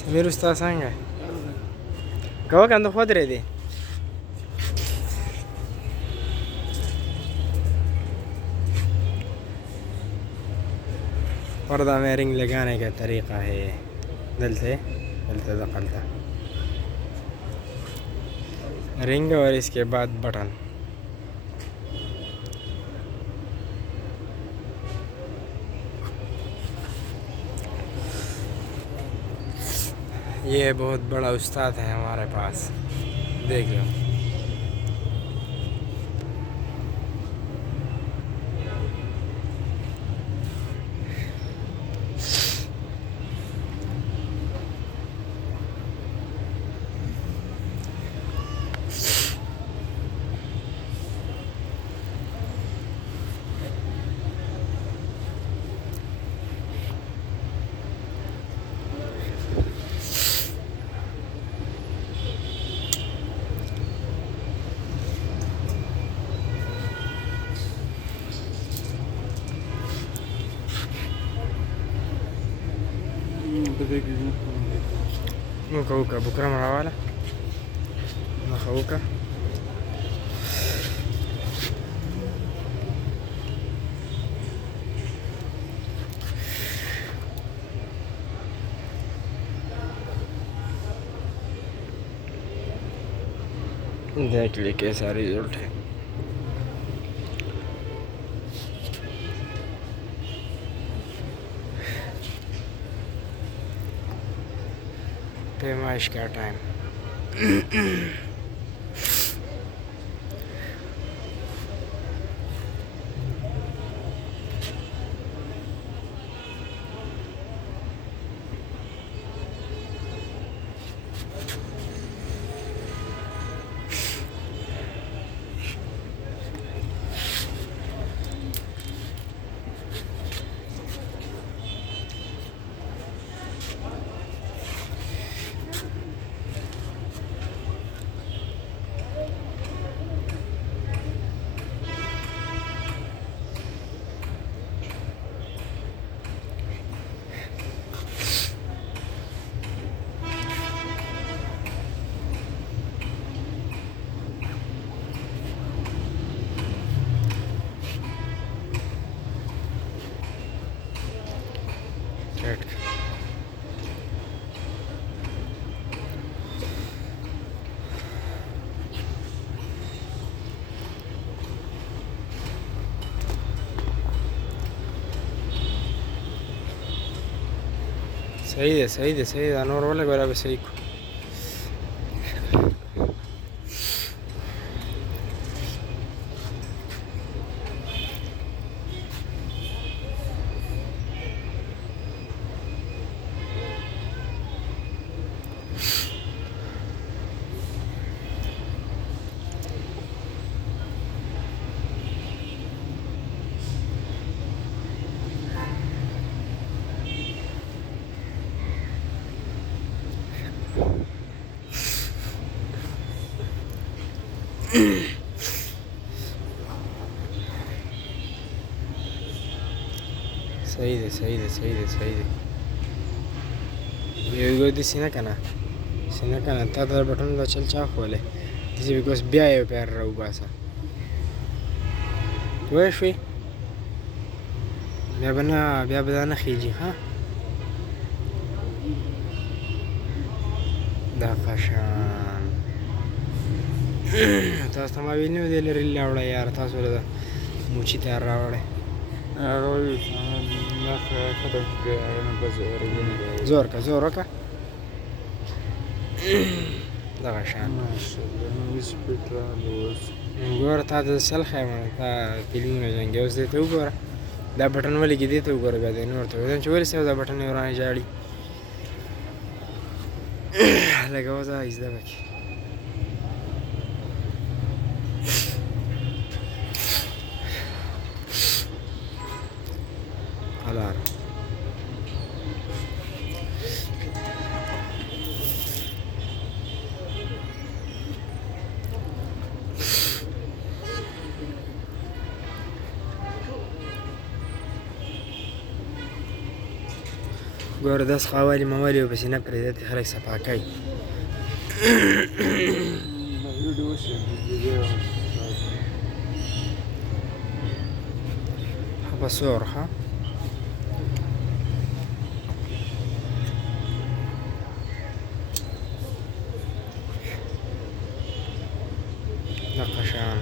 سمير استاد څنګه کوه کنده خود رہے دے पर्दा में रिंग लगाने का तरीक़ा है दलते दलते दखलता रिंग और इसके बाद बटन ये बहुत बड़ा उस्ताद है हमारे पास देख लो مكوكا بكرة مراولة مخوكا देख ली कैसा रिजल्ट है पैमाइश का टाइम سعيدة سعيدة سعيدة نور ولا ولا بسيكو سعيدة سعيدة سعيدة سعيدة يقول دي سينا كنا تقدر بطن لا چل چاخ وله دي بيكوس بيايو بيار رو باسا وشوي بیا بدانه خيجي ها دا قشان تاسو ته ما ویني دی لري لاوړه یار تاسو له موچی تیار راوړې هغه نه خدای دې نه بزور زور کا زور وکا دا قشان ماشاءالله سپیټرالوس ګور تا د سل خیمه تا فلمونه جنګ اوس دې ته وګوره دا بټن ولې کې دې ته وګوره بیا دې نور ته ودان چې ولې سو دا بټن ورانه جاړي لکه وځه ایزده بکی حلال ګوره داس قوالي موالي ورپسې نه پرېږده ته خلک صفا کوي ویډیو وشي ویډیو ښه په سور ښه دقه شان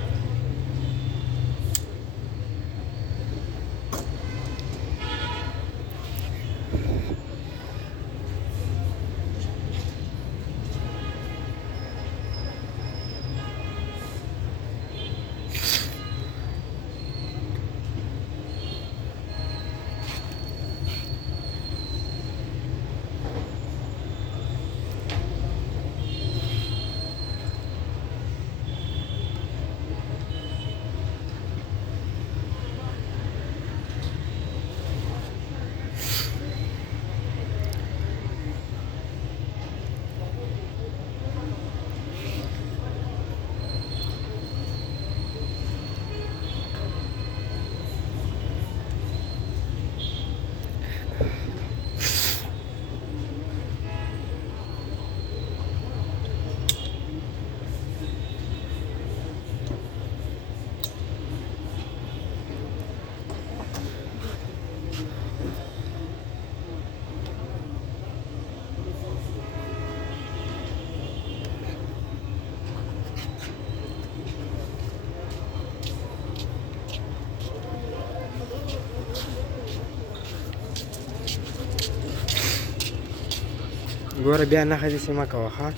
ګوره بیا نښه داسې مه کوه ښه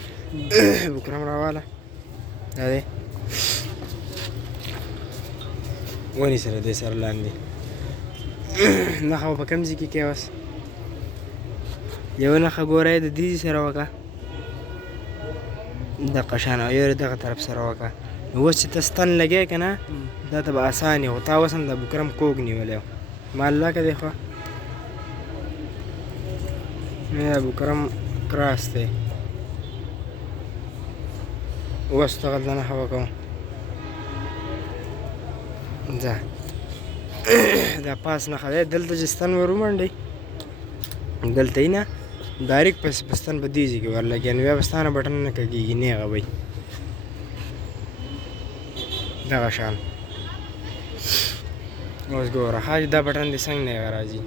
بکرم راواله دا دی ونیسه له دې سره لاندې نښه به په کوم ځای کې کوې اوس یوه نښه ګوره یې د دې سره وکړه دقه شان او یو دغه طرف سره وکړه نو اوس چې ته ستن لګې که نه دا ته به اسان وي خو تا اوس هم د بکرم کوږ نیولی و ما لکه دی خوا دا بکرم کراس دی اوس دغلته نښه وکړو ځه دا پاس نښه دی دلته چې ستن ور ومنډئ دلته یې نه ډایرکټ په ستن په دې ځای کې ورلګي نو بیا به ستا نه بټن نه کږېږي نیغه به دغه شان اوس ګوره ښه دا بټن دې څنګه نیغه راځي